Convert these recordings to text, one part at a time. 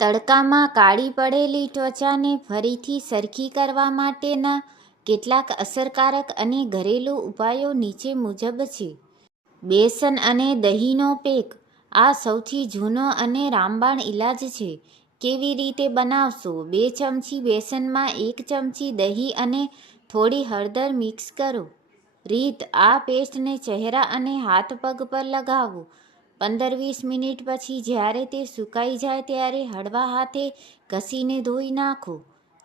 તડકામાં કાળી પડેલી ત્વચાને ફરીથી સરખી કરવા માટેના કેટલાક અસરકારક અને ઘરેલું ઉપાયો નીચે મુજબ છે. બેસન અને દહીંનો પેક. આ સૌથી જૂનો અને રામબાણ ઇલાજ છે. કેવી રીતે બનાવશો? 2 ચમચી બેસનમાં 1 ચમચી દહીં અને થોડી હળદર મિક્સ કરો. રીત: આ પેસ્ટને ચહેરા અને હાથ પગ પર લગાવો. 15-20 મિનિટ પછી જ્યારે તે સુકાઈ જાય ત્યારે હળવા હાથે ઘસીને ધોઈ નાખો.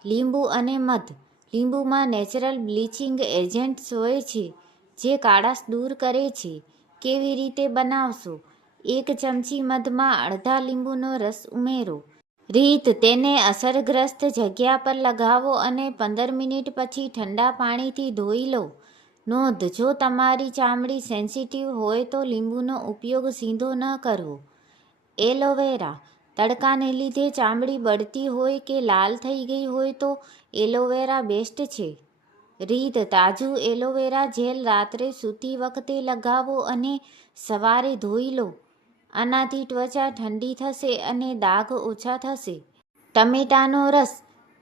લીંબુ અને મધ. લીંબુમાં નેચરલ બ્લીચિંગ એજન્ટ્સ હોય છે જે કાળાશ દૂર કરે છે. કેવી રીતે બનાવશો? 1 ચમચી મધમાં અડધા લીંબુનો રસ ઉમેરો. રીત: તેને અસરગ્રસ્ત જગ્યા પર લગાવો અને 15 મિનિટ પછી ઠંડા પાણીથી ધોઈ લો. નોંધ: જો તમારી ચામડી સેન્સિટિવ હોય તો લીંબુનો ઉપયોગ સીધો ન કરવો. એલોવેરા. તડકાને લીધે ચામડી બળતી હોય કે લાલ થઈ ગઈ હોય તો એલોવેરા બેસ્ટ છે. રીત: તાજું એલોવેરા જેલ રાત્રે સૂતી વખતે લગાવો અને સવારે ધોઈ લો. આનાથી ત્વચા ઠંડી થશે અને ડાઘ ઓછા થશે. ટમેટાનો રસ.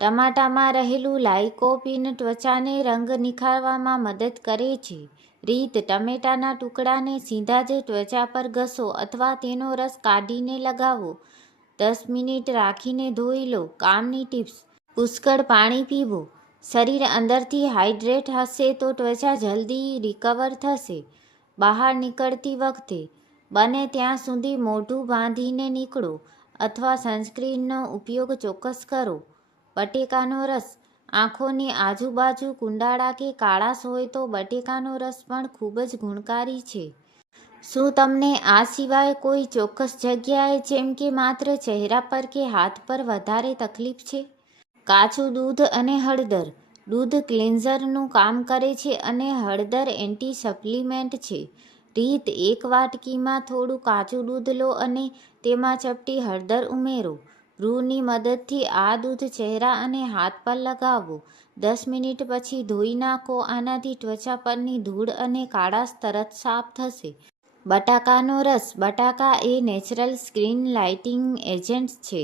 ટમાટામાં રહેલું લાઇકોપીન ત્વચાને રંગ નિખારવામાં મદદ કરે છે. રીત: ટમેટાના ટુકડાને સીધા જ ત્વચા પર ઘસો અથવા તેનો રસ કાઢીને લગાવો. 10 મિનિટ રાખીને ધોઈ લો. કામની ટિપ્સ: પુષ્કળ પાણી પીવું. શરીર અંદરથી હાઇડ્રેટ હશે તો ત્વચા જલ્દી રિકવર થશે. બહાર નીકળતી વખતે બને ત્યાં સુધી મોઢું બાંધીને નીકળો અથવા સનસ્ક્રીનનો ઉપયોગ ચોક્કસ કરો. બટેકાનો રસ. આંખોની આજુબાજુ કુંડાળા કે કાળાશ હોય તો બટેકાનો રસ પણ ખૂબ જ ગુણકારી છે. શું તમને આ સિવાય કોઈ ચોક્કસ જગ્યાએ જેમ કે માત્ર ચહેરા પર કે હાથ પર વધારે તકલીફ છે? કાચું દૂધ અને હળદર. દૂધ ક્લિન્ઝરનું કામ કરે છે અને હળદર એન્ટી સપ્લિમેન્ટ છે. રીત: 1 વાટકીમાં થોડું કાચું દૂધ લો અને તેમાં ચપટી હળદર ઉમેરો. રૂની મદદથી આ દૂધ ચહેરા અને હાથ પર લગાવો. 10 મિનિટ પછી ધોઈ નાખો. આનાથી ત્વચા પરની ધૂળ અને કાળાશ તરત સાફ થશે. બટાકાનો રસ. બટાકા એ નેચરલ સ્કિન લાઇટિંગ એજન્ટ છે.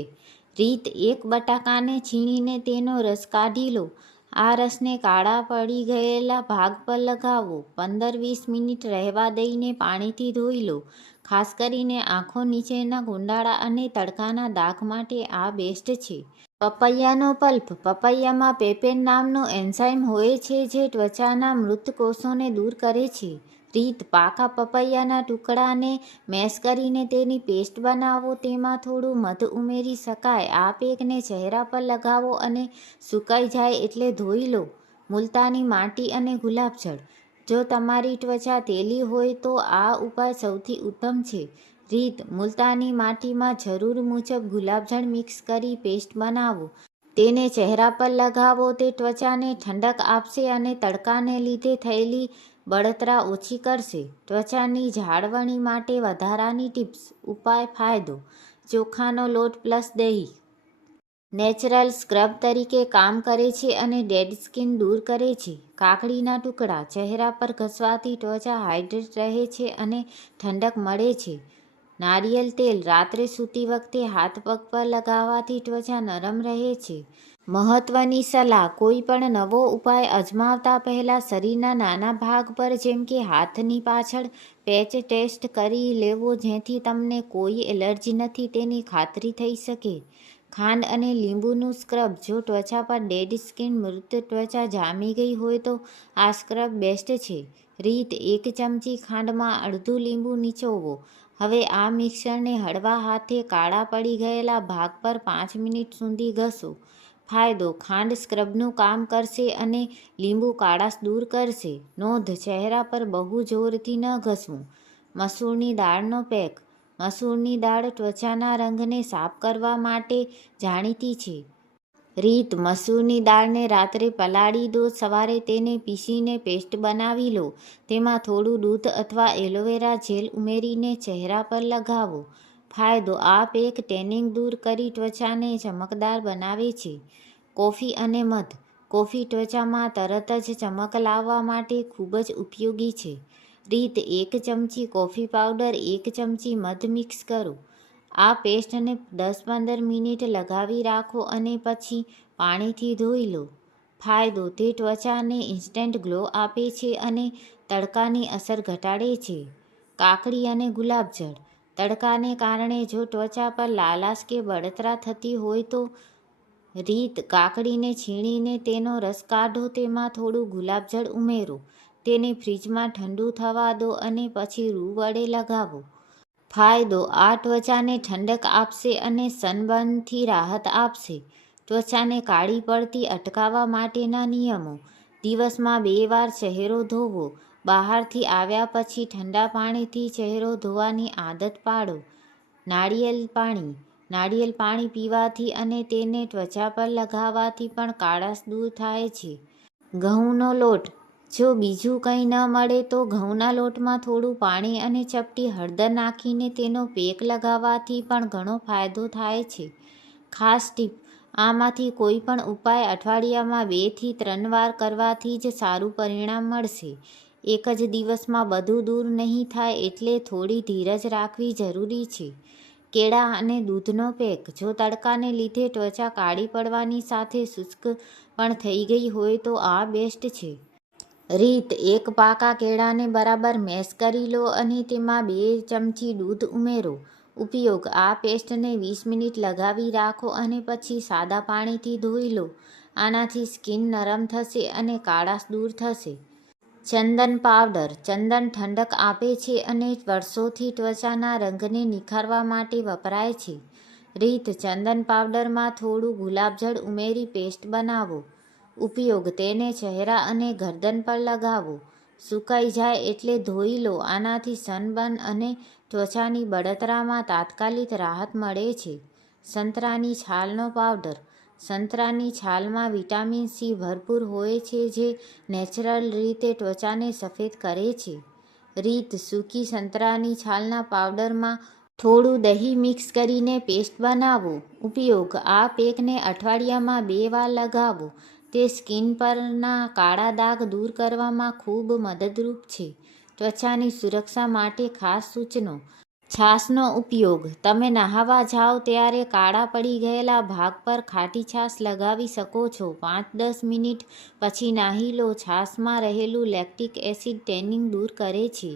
રીત: 1 બટાકાને છીણીને તેનો રસ કાઢી લો. આ રસને કાળા પડી ગયેલા ભાગ પર લગાવો. 15-20 મિનિટ રહેવા દઈને પાણીથી ધોઈ લો. ખાસ કરીને આંખો નીચેના કુંડાળા અને તડકાના ડાઘ માટે આ બેસ્ટ છે. પપૈયાનો પલ્પ. પપૈયામાં પેપેન નામનું એન્ઝાઇમ હોય છે જે ત્વચાના મૃત કોષોને દૂર કરે છે. રીત: પાકા પપૈયાના ટુકડાને મેશ કરીને તેની પેસ્ટ બનાવો. તેમાં થોડું મધ ઉમેરી શકાય. આ પેકને ચહેરા પર લગાવો અને સુકાઈ જાય એટલે ધોઈ લો. મુલતાની માટી અને ગુલાબજળ. જો તમારી ત્વચા તેલી હોય તો આ ઉપાય સૌથી ઉત્તમ છે. રીત: મુલતાની માટીમાં જરૂર મુજબ ગુલાબજળ મિક્સ કરી પેસ્ટ બનાવો. તેને ચહેરા પર લગાવો. તે ત્વચાને ઠંડક આપશે અને તડકાને લીધે થયેલી બળતરા ઓછી કરશે. ત્વચાની જાળવણી માટે વધારાની ટિપ્સ. ઉપાય: ફાયદો: ચોખાનો લોટ પ્લસ દહીં નેચરલ સ્ક્રબ તરીકે કામ કરે છે અને ડેડ સ્કિન દૂર કરે છે. કાકડીના ટુકડા. ચહેરા પર ઘસવાથી ત્વચા હાઇડ્રેટ રહે છે અને ઠંડક મળે છે. નારિયેળ તેલ. રાત્રે સૂતી વખતે હાથ પગ પર લગાવવાથી ત્વચા નરમ રહે છે. મહત્વની સલાહ: કોઈ પણ નવો ઉપાય અજમાવતા પહેલા શરીરના નાના ભાગ પર જેમ કે હાથની પાછળ પેચ ટેસ્ટ કરી લેવો જેથી તમને કોઈ એલર્જી નથી તેની ખાતરી થઈ શકે. ખાંડ અને લીંબુનું સ્ક્રબ. જો ત્વચા પર ડેડ સ્કિન મૃત ત્વચા જામી ગઈ હોય તો આ સ્ક્રબ બેસ્ટ છે. રીત: 1 ચમચી ખાંડમાં અડધું લીંબુ નીચોવો. હવે આ મિશ્રણને હળવા હાથે કાળા પડી ગયેલા ભાગ પર 5 મિનિટ સુધી ઘસો. ફાયદો: ખાંડ સ્ક્રબનું કામ કરશે અને લીંબુ કાળાશ દૂર કરશે. નોંધ: ચહેરા પર બહુ જોરથી ન ઘસવું. મસૂરની દાળનો પેક. મસૂરની દાળ ત્વચાના રંગને સાફ કરવા માટે જાણીતી છે. રીત: મસૂરની દાળને રાત્રે પલાળી દો. સવારે તેને પીસીને પેસ્ટ બનાવી લો. તેમાં થોડું દૂધ અથવા એલોવેરા જેલ ઉમેરીને ચહેરા પર લગાવો. ફાયદો: આ પેક ટેનિંગ દૂર કરી ત્વચાને ચમકદાર બનાવે છે. કોફી અને મધ. કોફી ત્વચામાં તરત જ ચમક લાવવા માટે ખૂબ જ ઉપયોગી છે. રીત: 1 ચમચી કોફી પાવડર 1 ચમચી મધ મિક્સ કરો. આ પેસ્ટને 10-15 મિનિટ લગાવી રાખો અને પછી પાણીથી ધોઈ લો. ફાયદો: તે ત્વચાને ઇન્સ્ટન્ટ ગ્લો આપે છે અને તડકાની અસર ઘટાડે છે. કાકડી અને ગુલાબજળ: તડકાને કારણે જો ત્વચા પર લાલાશ કે બળતરા થતી હોય તો રીત: કાકડીને છીણીને તેનો રસ કાઢો, તેમાં થોડું ગુલાબજળ ઉમેરો, તેને ફ્રીજમાં ઠંડુ થવા દો અને પછી રૂ વડે લગાવો. ફાયદો: આ ત્વચાને ઠંડક આપશે અને સનબર્નથી રાહત આપશે. ત્વચાને કાળી પડતી અટકાવવા માટેના નિયમો: દિવસમાં 2 વાર ચહેરો ધોવો. બહારથી આવ્યા પછી ઠંડા પાણીથી ચહેરો ધોવાની આદત પાડો. નાળિયેર પાણી: નાળિયેર પાણી પીવાથી અને તેને ત્વચા પર લગાવવાથી પણ કાળાશ દૂર થાય છે. ઘઉંનો લોટ: જો બીજું કંઈ ન મળે તો ઘઉંના લોટમાં થોડું પાણી અને ચપટી હળદર નાખીને તેનો પેક લગાવવાથી પણ ઘણો ફાયદો થાય છે. ખાસ ટીપ: આમાંથી કોઈ પણ ઉપાય અઠવાડિયામાં 2 થી 3 વાર કરવાથી જ સારું પરિણામ મળશે. એક જ દિવસમાં બધું દૂર નહીં થાય એટલે થોડી ધીરજ રાખવી જરૂરી છે. કેળા અને દૂધનો પેક: જો તડકાને લીધે ત્વચા કાળી પડવાની સાથે શુષ્ક પણ થઈ ગઈ હોય તો આ બેસ્ટ છે. રીત: 1 પાકા કેળાને બરાબર મેશ કરી લો અને તેમાં 2 ચમચી દૂધ ઉમેરો. ઉપયોગ: આ પેસ્ટને 20 મિનિટ લગાવી રાખો અને પછી સાદા પાણીથી ધોઈ લો. આનાથી સ્કિન નરમ થશે અને કાળાશ દૂર થશે. ચંદન પાવડર: ચંદન ઠંડક આપે છે અને વર્ષોથી ત્વચાના રંગને નિખારવા માટે વપરાય છે. રીત: ચંદન પાવડરમાં થોડું ગુલાબજળ ઉમેરી પેસ્ટ બનાવો. ઉપયોગ: તેને ચહેરા અને ગરદન પર લગાવો. સુકાઈ જાય એટલે ધોઈ લો. આનાથી સનબર્ન અને ત્વચાની બળતરામાં તાત્કાલિક રાહત મળે છે. સંતરાની છાલનો પાવડર: સંતરાની છાલમાં વિટામિન સી ભરપૂર હોય છે જે નેચરલ રીતે ત્વચાને સફેદ કરે છે. રીત: સૂકી સંતરાની છાલના પાવડરમાં થોડું દહીં મિક્સ કરીને પેસ્ટ બનાવો. ઉપયોગ: આ પેકને અઠવાડિયામાં 2 વાર લગાવો. તે સ્કિન પરના કાળા ડાઘ દૂર કરવામાં ખૂબ મદદરૂપ છે. ત્વચાની સુરક્ષા માટે ખાસ સૂચનો: છાશનો ઉપયોગ: તમે નહાવા જાવ ત્યારે કાળા પડી ગયેલા ભાગ પર ખાટી છાશ લગાવી શકો છો. 5-10 મિનિટ પછી નાહી લો. છાશમાં રહેલું લેક્ટિક એસિડ ટેનિંગ દૂર કરે છે.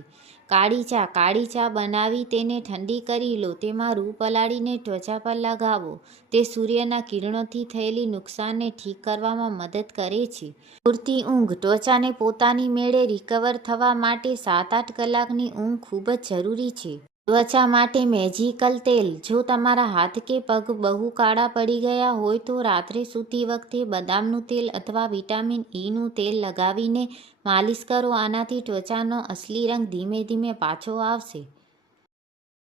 કાળી ચા: કાળી ચા બનાવી તેને ઠંડી કરી લો. તેમાં રૂ પલાળીને ત્વચા પર લગાવો. તે સૂર્યના કિરણોથી થયેલી નુકસાનને ઠીક કરવામાં મદદ કરે છે. પૂરતી ઊંઘ: ત્વચાને પોતાની મેળે રિકવર થવા માટે 7-8 કલાકની ઊંઘ ખૂબ જ જરૂરી છે. ત્વચા માટે મેજિકલ તેલ: જો તમારા હાથ કે પગ બહુ કાળા પડી ગયા હોય તો રાત્રે સૂતી વખતે બદામનું તેલ અથવા વિટામિન ઈનું તેલ લગાવીને માલિશ કરો. આનાથી ત્વચાનો અસલી રંગ ધીમે ધીમે પાછો આવશે.